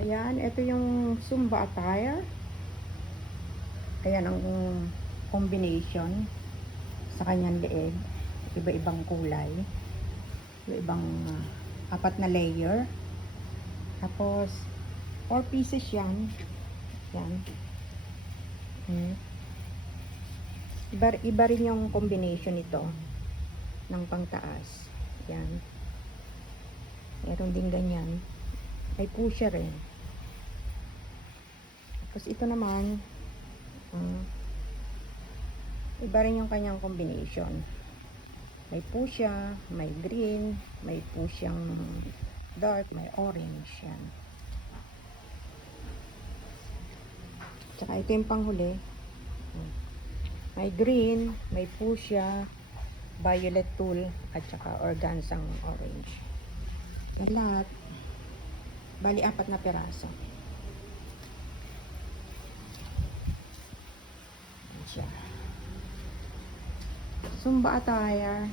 Ayan, ito yung Zumba attire. Ayan ang combination sa kanyang leeg. Iba-ibang kulay. Iba-ibang apat na layer. Tapos, 4 pieces yan. Yan. Iba rin yung combination nito ng pangtaas. Yan. Meron din ganyan. May pusher rin. Tapos ito naman, iba rin yung kanyang combination. May pusya, may green, may pusyang dark, may orange. Yan. Tsaka ito yung panghuli. May green, may pusya, violet tulle, at saka organsang orange. Yan lahat. Bali, 4 na piraso. Yan siya. Zumba attire.